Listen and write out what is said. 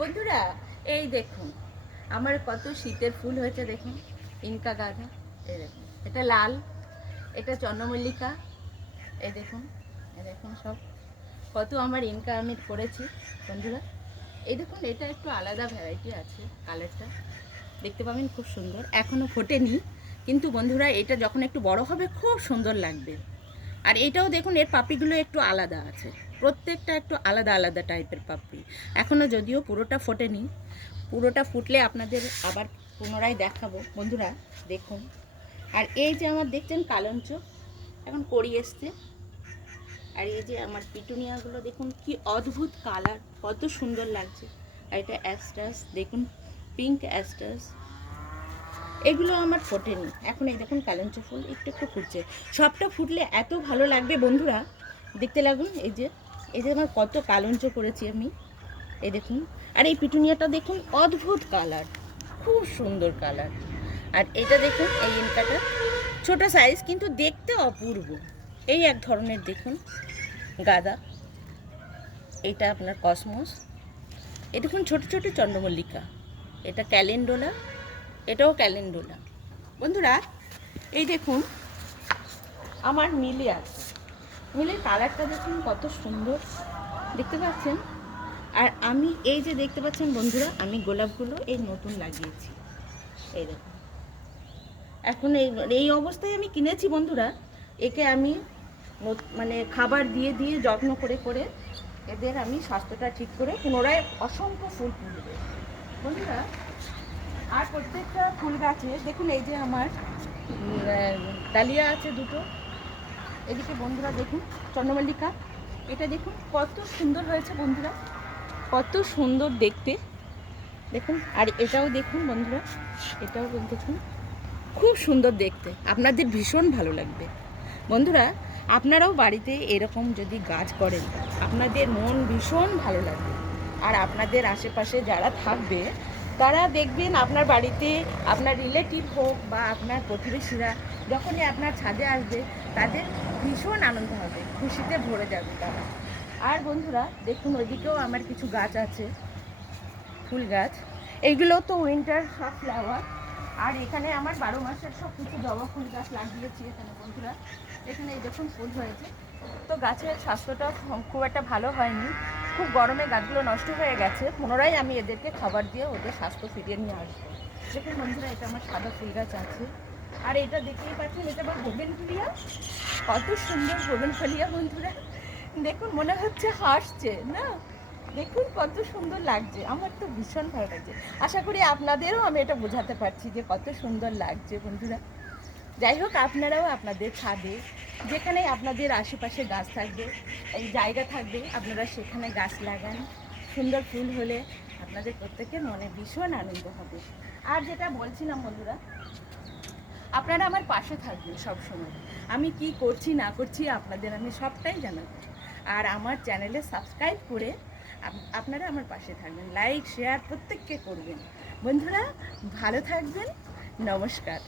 বন্ধুরা, এই দেখুন, আমার কত শীতের ফুল হয়েছে দেখুন, ইনকা গাঁদা, এই দেখুন, এটা লাল, এটা চন্দ্রমল্লিকা, এই দেখুন এই দেখুন সব, কত আমার ইনকা আমি করেছি, বন্ধুরা। এই দেখুন, এটা একটু আলাদা ভ্যারাইটি আছে কালারটা দেখতে পাবেন খুব সুন্দর এখনও ফোটেনি, কিন্তু বন্ধুরা, এটা যখন একটু বড় হবে, খুব সুন্দর লাগবে। আর এটাও দেখুন, এর পাপিগুলো একটু আলাদা আছে। প্রত্যেকটা একটু আলাদা আলাদা টাইপের পাপড়ি। এখনও যদিও পুরোটা ফোটেনি, পুরোটা ফুটলে আপনাদের আবার পুনরায় দেখাবো। বন্ধুরা, দেখুন। আর এই যে আমার, দেখছেন কালঞ্চ এখন করি এসছে। আর এই যে আমার পিটুনিয়াগুলো, দেখুন কি অদ্ভুত কালার কত সুন্দর লাগছে। আর এটা অ্যাস্টাস দেখুন পিঙ্ক অ্যাস্টাস এগুলো আমার ফোটেনি। এখন এই দেখুন কালঞ্চ ফুল, একটু একটু ফুটছে। সবটা ফুটলে এত ভালো লাগবে বন্ধুরা, দেখতে লাগুন, এই যে এই যে আমার কত কালঞ্চ করেছি আমি। এই দেখুন, আর এই পিটুনিয়াটা দেখুন, অদ্ভুত কালার, খুব সুন্দর কালার। আর এটা দেখুন, এই ইনকাটা, ছোট সাইজ কিন্তু দেখতে অপূর্ব। এই এক ধরনের দেখুন, গাদা। এটা আপনার কসমস। এ দেখুন, ছোটো ছোটো চন্দ্রমল্লিকা। এটা ক্যালেন্ডোলা, এটাও ক্যালেন্ডোলা। বন্ধুরা, এই দেখুন, আমার মিলে আছে। মিলের কালারটা দেখুন, কত সুন্দর। দেখতে পাচ্ছেন? আর আমি এই যে দেখতে পাচ্ছেন বন্ধুরা, আমি গোলাপগুলো এই নতুন লাগিয়েছি। এই দেখুন। এখন এই এই অবস্থায় আমি কিনেছি বন্ধুরা। একে আমি মানে খাবার দিয়ে দিয়ে যত্ন করে করে এদের আমি স্বাস্থ্যটা ঠিক করে পুনরায় অসংখ্য ফুল তুলবে। বন্ধুরা, আর প্রত্যেকটা ফুল গাছে, দেখুন এই যে আমার ডালিয়া আছে দুটো। এদিকে বন্ধুরা দেখুন, চন্দ্রমল্লিকা। এটা দেখুন, কত সুন্দর হয়েছে বন্ধুরা। কত সুন্দর দেখতে। দেখুন, আর এটাও দেখুন বন্ধুরা, এটাও দেখুন, খুব সুন্দর দেখতে। আপনাদের ভীষণ ভালো লাগবে। বন্ধুরা, আপনারাও বাড়িতে এরকম যদি গাছ করেন, আপনাদের মন ভীষণ ভালো লাগবে। আর আপনাদের আশেপাশে যারা থাকবে তারা দেখবেন আপনার বাড়িতে আপনার রিলেটিভ হোক বা আপনার প্রতিবেশীরা, যখনই আপনার ছাদে আসবে, তাদের ভীষণ আনন্দ হবে, খুশিতে ভরে যাবে তারা। আর বন্ধুরা, দেখুন ওইদিকেও আমার কিছু গাছ আছে, ফুল গাছ। এইগুলো তো উইন্টার সব ফ্লাওয়ার আর এখানে আমার বারো মাসের সব কিছু জবা ফুল গাছ লাগিয়েছি এখানে বন্ধুরা। এখানে এই দেখুন ফুল হয়েছে। তো গাছের স্বাস্থ্যটা খুব একটা ভালো হয়নি। খুব গরমে গাছগুলো নষ্ট হয়ে গেছে, পুনরায় আমি এদেরকে খাবার দিয়ে ওদের স্বাস্থ্য ফিরিয়ে নিয়ে আসব। দেখুন বন্ধুরা, এটা আমার সাদা ফুল গাছ আছে। আর এটা দেখতেই পাচ্ছেন, এটা আবার ফলিয়া কত সুন্দর ফলিয়া বন্ধুরা। দেখুন, মনে হচ্ছে হাসছে, না? দেখুন কত সুন্দর লাগছে। আমার তো ভীষণ ভালো লাগছে। আশা করি আপনাদেরও আমি এটা বোঝাতে পারছি যে কত সুন্দর লাগছে বন্ধুরা। যাই হোক, আপনারাও আপনাদের ছাদে যেখানে আপনাদের আশেপাশে গাছ থাকবে, এই জায়গা থাকবে, আপনারা সেখানে গাছ লাগান। সুন্দর ফুল হলে আপনাদের প্রত্যেকের মনে ভীষণ আনন্দ হবে। আর যেটা বলছিলাম বন্ধুরা, আপনারা আমার পাশে থাকবেন সব সময় আমি কি করছি, না করছি আপনাদের আমি সবটাই জানাব। আর আমার চ্যানেলে সাবস্ক্রাইব করে আপনারা আমার পাশে থাকবেন। লাইক, শেয়ার প্রত্যেককে করবেন। বন্ধুরা, ভালো থাকবেন। নমস্কার।